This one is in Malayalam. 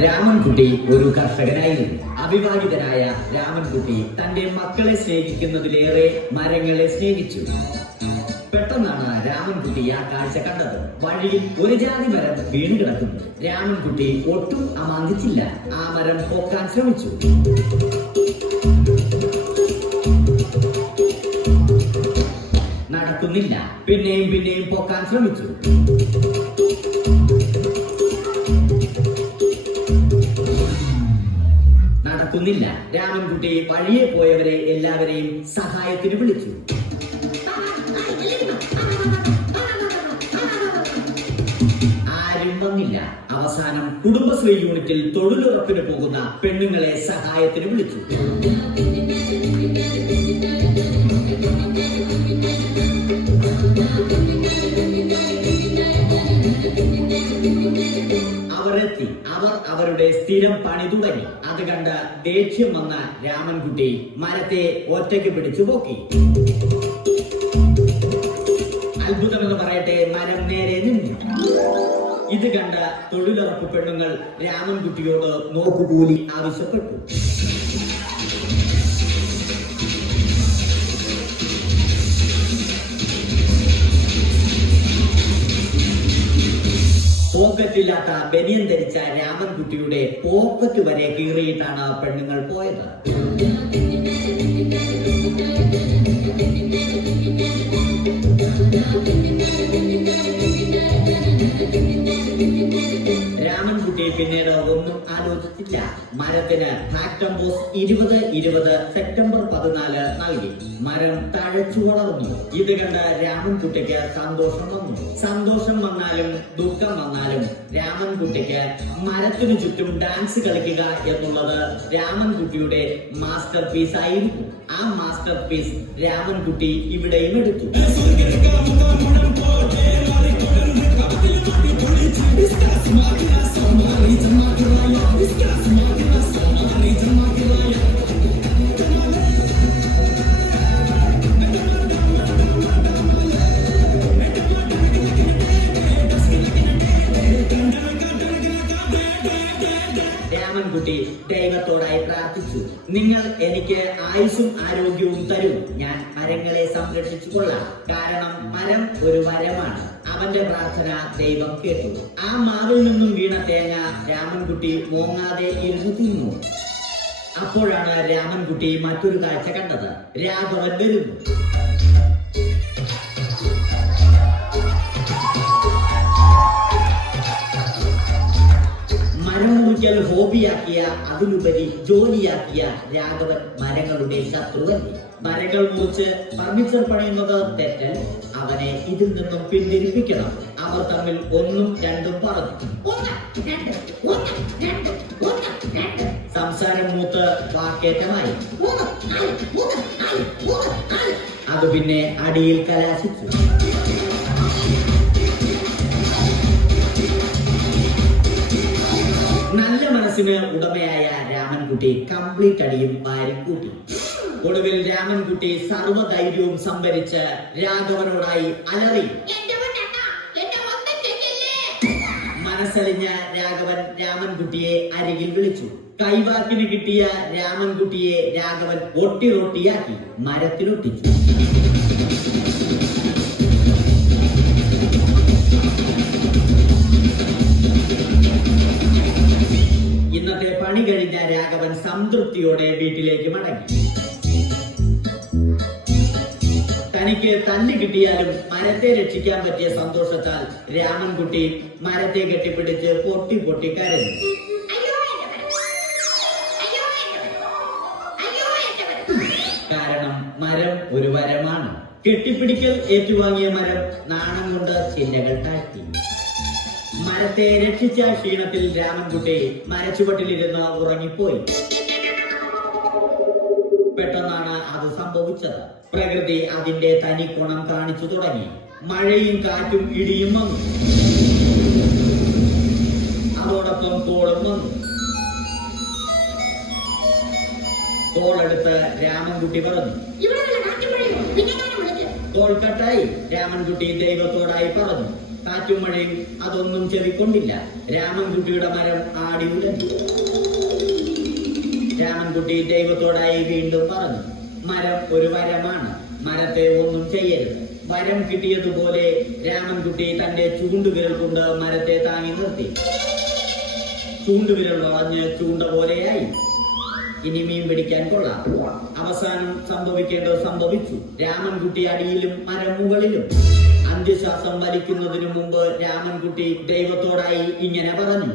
രാമൻകുട്ടി ഒരു കർഷകനായിരുന്നു. അവിവാഹിതനായ രാമൻകുട്ടി തന്റെ മക്കളെ സ്നേഹിക്കുന്നതിലേറെ മരങ്ങളെ സ്നേഹിച്ചു. പെട്ടെന്നാണ് രാമൻകുട്ടി ആ കാഴ്ച കണ്ടത്. വഴിയിൽ ഒരു ജാതി മരം വീണ് കിടക്കുന്നു. രാമൻകുട്ടി ഒട്ടും അമാന്തിച്ചില്ല. ആ മരം പൊക്കാൻ ശ്രമിച്ചു. നടക്കുന്നില്ല. പിന്നെയും പിന്നെയും പൊക്കാൻ ശ്രമിച്ചു. നടക്കുന്നില്ല. രാമൻകുട്ടി വഴിയെ പോയവരെ എല്ലാവരെയും സഹായത്തിന് വിളിച്ചു. ആരും വന്നില്ല. അവസാനം കുടുംബശ്രീ യൂണിറ്റിൽ തൊഴിലുറപ്പിന് പോകുന്ന പെണ്ണുങ്ങളെ സഹായത്തിന് വിളിച്ചു. അവരെത്തി. അവർ അവരുടെ സ്ഥിരം പണി തുടങ്ങി. അത് കണ്ട ദേഷ്യം വന്ന രാമൻകുട്ടി മരത്തെ ഒറ്റയ്ക്ക് പിടിച്ചു പോക്കി. അത്ഭുതമെന്ന് പറയട്ടെ, മരം നേരെ നിന്നു. ഇത് കണ്ട തൊഴിലുറപ്പ് പെണ്ണുങ്ങൾ രാമൻകുട്ടിയോട് നോക്കുകൂലി ആവശ്യപ്പെട്ടു. പോക്കറ്റില്ലാത്ത ബനിയൻ ധരിച്ച രാമൻകുട്ടിയുടെ പോക്കറ്റ് വരെ കീറിയിട്ടാണ് പെണ്ണുങ്ങൾ പോയത്. രാമൻകുട്ടി പിന്നീട് ഒന്നും ആലോചിച്ചില്ല. മരത്തിന് ഫാക്ടംബോസ് 2020 സെപ്റ്റംബർ 14 നൽകി. മരം തഴച്ചു വളർന്നു. ഇത് കണ്ട രാമൻകുട്ടിക്ക് സന്തോഷം വന്നു. സന്തോഷം വന്നാലും ദുഃഖം വന്നാലും രാമൻകുട്ടിക്ക് മരത്തിനു ചുറ്റും ഡാൻസ് കളിക്കുക എന്നുള്ളത് രാമൻകുട്ടിയുടെ മാസ്റ്റർ പീസ് ആയിരുന്നു. ആ മാസ്റ്റർ പീസ് രാമൻകുട്ടി ഇവിടെയും എടുത്തു. രാമൻകുട്ടി ദൈവത്തോടായി പ്രാർത്ഥിച്ചു. നിങ്ങൾ എനിക്ക് ആയുസ്സും ആരോഗ്യവും തരൂ. ഞാൻ മരങ്ങളെ സംരക്ഷിച്ചു കൊള്ളാം. കാരണം മരം ഒരു വരമാണ്. അവന്റെ പ്രാർത്ഥന ദൈവം കേട്ടു. ആ മാവിൽ നിന്നും വീണ തേങ്ങ രാമൻകുട്ടി മോങ്ങാതെ ഇരുന്നു തിന്നു. അപ്പോഴാണ് രാമൻകുട്ടി മറ്റൊരു കാഴ്ച കണ്ടത്. രാഘവൻ വരുന്നു. മരം മുറിക്കൽ ഹോബിയാക്കിയ, അതിലുപരി ജോലിയാക്കിയ രാഘവൻ മരങ്ങളുടെ ശത്രുവല്ലേ. മരങ്ങൾ മുറിച്ച് ഫർണിച്ചർ പണിയുന്നത് തെറ്റൽ. അവനെ ഇതിൽ നിന്നും പിന്തിരിപ്പിക്കണം. അവർ തമ്മിൽ ഒന്നും രണ്ടും പറഞ്ഞു. സംസാരം മൂത്ത് വാക്കേറ്റമായി. അത് പിന്നെ അടിയിൽ കലാശിച്ചു. നല്ല മനസ്സിന് ഉടമയായ രാമൻകുട്ടി കംപ്ലീറ്റ് അടിയും വാരിക്കൂട്ടി. ഒടുവിൽ രാമൻകുട്ടി സർവ്വധൈര്യവും സംഭരിച്ച് രാഘവനോടായി അലറി. മനസ്സലിഞ്ഞ രാഘവൻ രാമൻകുട്ടിയെ അരികിൽ വിളിച്ചു. കൈവാക്കിന് കിട്ടിയ രാമൻകുട്ടിയെ രാഘവൻ ഒട്ടിറൊട്ടിയാക്കി മരത്തിലൊട്ടിച്ചു. ഇന്നത്തെ പണി കഴിഞ്ഞ രാഘവൻ സംതൃപ്തിയോടെ വീട്ടിലേക്ക് മടങ്ങി. തനിക്ക് തല്ല് കിട്ടിയാലും മരത്തെ രക്ഷിക്കാൻ പറ്റിയ സന്തോഷത്താൽ രാമൻകുട്ടി മരത്തെ കെട്ടിപ്പിടിച്ച് പൊട്ടി പൊട്ടി കരഞ്ഞു. കാരണം മരം ഒരു വരമാണ്. കെട്ടിപ്പിടിക്കൽ ഏറ്റുവാങ്ങിയ മരം നാണം കൊണ്ട് ചില്ലകൾ താഴ്ത്തി. മരത്തെ രക്ഷിച്ച ക്ഷീണത്തിൽ രാമൻകുട്ടി മരച്ചുവട്ടിലിരുന്ന് ഉറങ്ങിപ്പോയി. പെട്ടെന്നാണ് അത് സംഭവിച്ചത്. പ്രകൃതി അതിന്റെ തനി ഗുണം കാണിച്ചു തുടങ്ങി. മഴയും കാറ്റും ഇടിയും വന്നു. അതോടൊപ്പം തോളും വന്നു. തോളെടുത്ത് രാമൻകുട്ടി പറഞ്ഞു. തോൾ കട്ടായി. രാമൻകുട്ടി ദൈവത്തോടായി പറഞ്ഞു. കാറ്റും മഴയും അതൊന്നും ചെവിക്കൊണ്ടില്ല. രാമൻകുട്ടിയുടെ മരം ആടി ഉലഞ്ഞു. രാമൻകുട്ടി ദൈവത്തോടായി വീണ്ടും പറഞ്ഞു, മരം ഒരു വരമാണ്, മരത്തെ ഒന്നും ചെയ്യരുത്. വരം കിട്ടിയതുപോലെ രാമൻകുട്ടി തന്റെ ചൂണ്ടുവിരൽ കൊണ്ട് മരത്തെ താങ്ങി നിർത്തി. ചൂണ്ടുവിരൽ വളഞ്ഞ് ചൂണ്ട പോലെയായി. ഇനി മീൻ പിടിക്കാൻ കൊള്ളാം. അവസാനം സംഭവിക്കേണ്ടത് സംഭവിച്ചു. രാമൻകുട്ടി അടിയിലും മരം മുകളിലും. അന്ത്യശ്വാസം വലിക്കുന്നതിനു മുമ്പ് രാമൻകുട്ടി ദൈവത്തോടായി ഇങ്ങനെ പറഞ്ഞു,